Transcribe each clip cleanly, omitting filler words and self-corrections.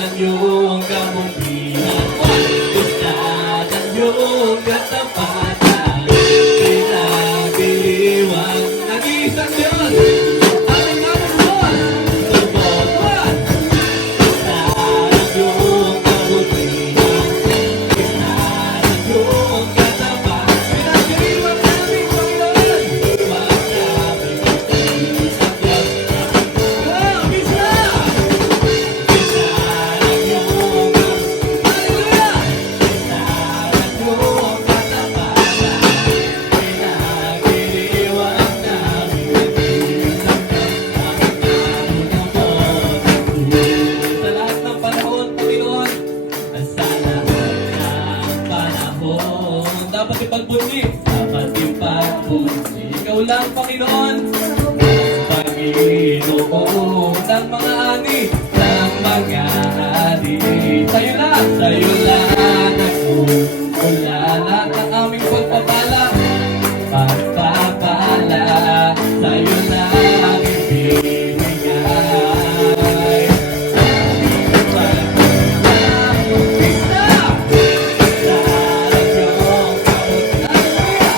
ng iyong kabutihan. Gusto ng iyong katapatan. Pinagdiriwang ng isang Diyos. Ating aming Diyos. Subukan. Gusto ng iyong kabutihan. Gusto ng iyong katapatan. Pinagdiriwang namin, Panginoon. Huwag namin isang Diyos. Bisa! Bisa ng iyong hallelujah! Bisa ng iyong katapatan. Pinagdiriwang namin ang isang Diyos. Sa lahat ng panahon, Panginoon, at sa lahat ng panahon, dapat ipagbunyi, dapat ipagbunyi. Ikaw lang, Panginoon, Panginoon ng mga ani, ng mga ani. Sa'yo lang nagmumula lahat ng aming pagpapala. Pagpapala, sa'yo lang ibibigay. Pista! Pista ng iyong kabutihan.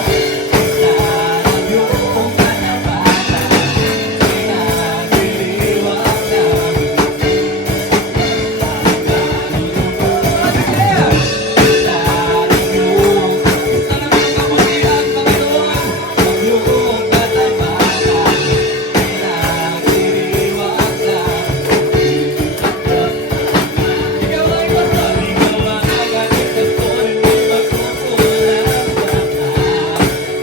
Pista ng iyong katapatan. Pinagdiriwang namin. Pista ng iyong kabutihan, Panginoon. Ang iyong katapatan. Pinagdiriwang namin. Ikaw ay pastor, ikaw ang aking pastor, hindi magkukulang sa lahat.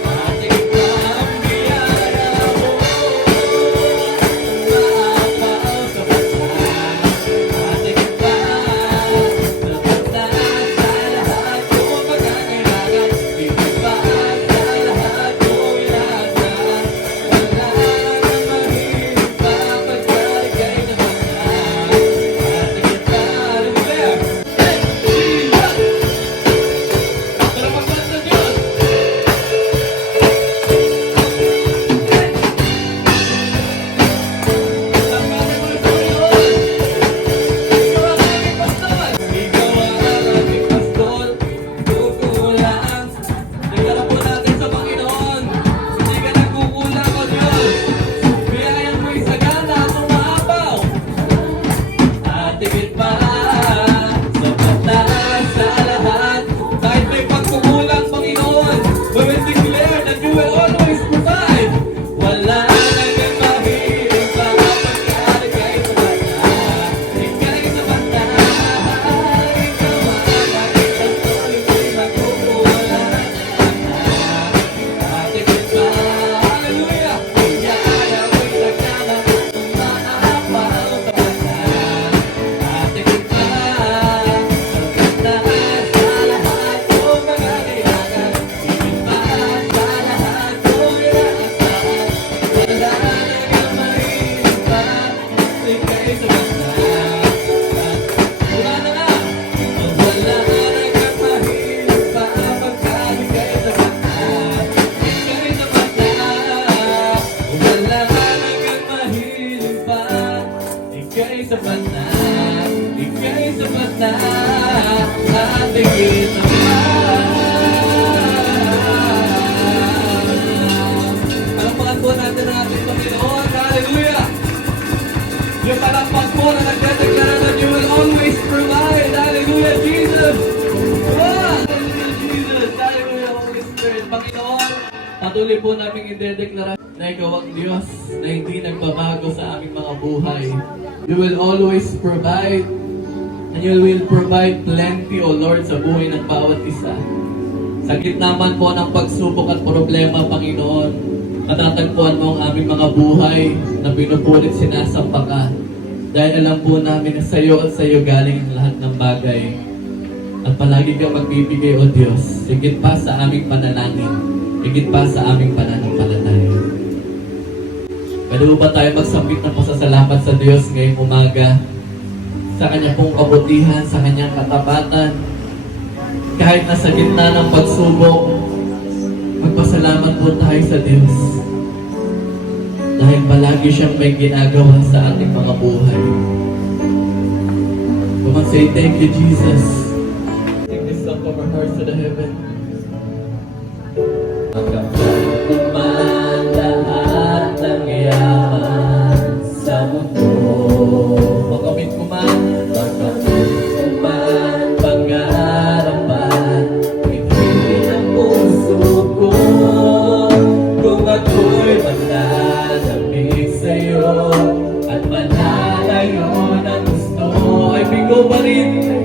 Ating ang biyaya mo, umaapaw sa banal. Ating sa banal sa lahat kong pagkakailangan. Ibigay sa lahat kong inaasahan. Wala nang mahirap pa pagkaligay sa banal. Ating hallelujah! Hey, Jesus! Tara magpasa sa Diyos! Ikaw ang aming pastor, kukulang. Tingnan po natin sa Panginoon, hindi ka nagkukulang, O Diyos. Biyayang mo'y sagana at umaapaw. At higit pa, sapat na sa lahat. Kahit may pagkukulang, Panginoon, we will declare that you will always provide. Wala nang mahirap pa pagkaligay sa banal. Ika'y sa banal. Ikaw ang aking pastor, hindi magkukulang sa banal. At higit pa, hallelujah, biyaya mo'y sagana at umaapaw sa banal. At higit pa, sapat na sa lahat kong mga kailangan. Higit pa sa lahat kong inaasahan. Wala nang mahirap pa ika'y sa banal. Wala na nga. Wala nang mahirap pa pagkaligay sa banal. Ika'y sa banal. Wala nang mahirap pa ika'y sa banal. Ika'y sa banal. At higit pa. Palakpakan po natin ang ating Panginoon. Hallelujah! Yung palakpak po na nagdadeklara na you will always provide. Hallelujah, Jesus! Hallelujah, Jesus! Hallelujah, Holy Spirit. Panginoon, patuloy po namin i-deklara na ikaw ang Diyos na hindi nagbabago sa aming mga buhay. You will always provide and you will provide plenty, O Lord, sa buhay ng bawat isa. Sa gitna man po ng pagsubok at problema, Panginoon, matatagpuan mo ang aming mga buhay na pinupulit sinasampakan. Dahil alam po namin na sa iyo at sa iyo galing ang lahat ng bagay. At palagi kang magbibigay, O Diyos, higit pa sa aming panalangin, higit pa sa aming pananampalataya. Pwede po ba tayo magsambit ng pasasalamat sa Diyos ngayong umaga? Sa Kanya pong kabutihan, sa Kanyang katapatan. Kahit nasa gitna ng pagsubok, magpasalamat po tayo sa Diyos. Dahil palagi siyang may ginagawa sa ating mga buhay. Come on, say thank you, Jesus. Take this up from our hearts to the heaven. Hanggang man lahat ng yaman sa mundo. Makamit ko man pangarapan, ituloy ang puso ko. Kung ako'y manlalamig sa'yo at manlalayo ng gusto, ay bigo pa rin